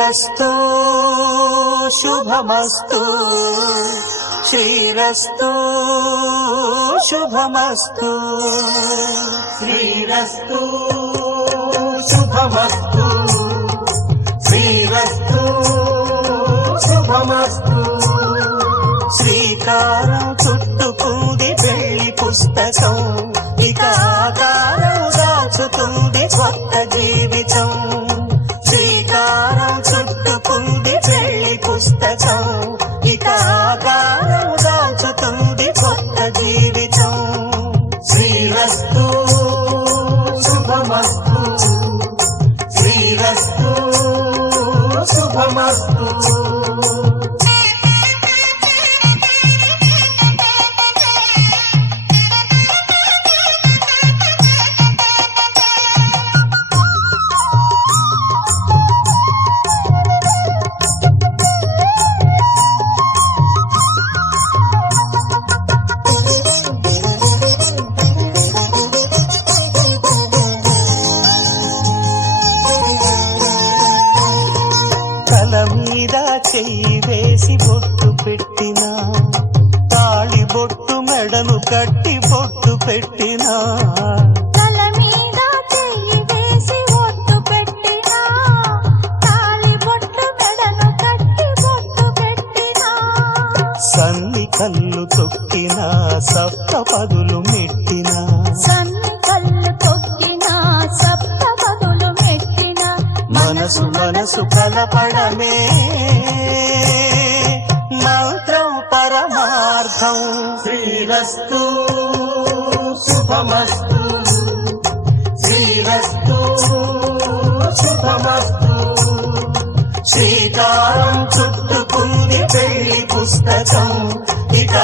శ్రీరస్తు శుభమస్తు శ్రీరస్తు శుభమస్తు శ్రీరస్తు శుభమస్తు శ్రీరస్తు శుభమస్తు శ్రీకారం చుట్టుకుంది పెళ్లి పుస్తకం ఇక ఆకారం దాచుతుంది కొత్త జీవితం శ్రీకారం చుట్టుకుంది పెళ్లి పుస్తకం ఇక ఆకారం దాచుతుంది కొత్త జీవితం శ్రీరస్తు శుభమస్తు శ్రీరస్తు శుభమస్తు తల మీద చెయ్యి వేసి బొట్టు పెట్టినా తాళి బొట్టు మెడను కట్టి బొట్టు పెట్టినా తల మీద చెయ్యి వేసి బొట్టు పెట్టినా తాళి బొట్టు మెడను కట్టి బొట్టు పెట్టినా సన్ని కళ్ళు తొక్కినా సప్త పదులు మెట్టినా సన్ని కళ్ళు తొక్కినా సప్త పదులు మెట్టినా మనసు మనసు కలపడమే మంత్రం పరమార్థం శ్రీరస్తు శుభమస్తు శ్రీరస్తు శుభమస్తు శ్రీకారం చుట్టుకుంది పెళ్లి పుస్తకం ఇక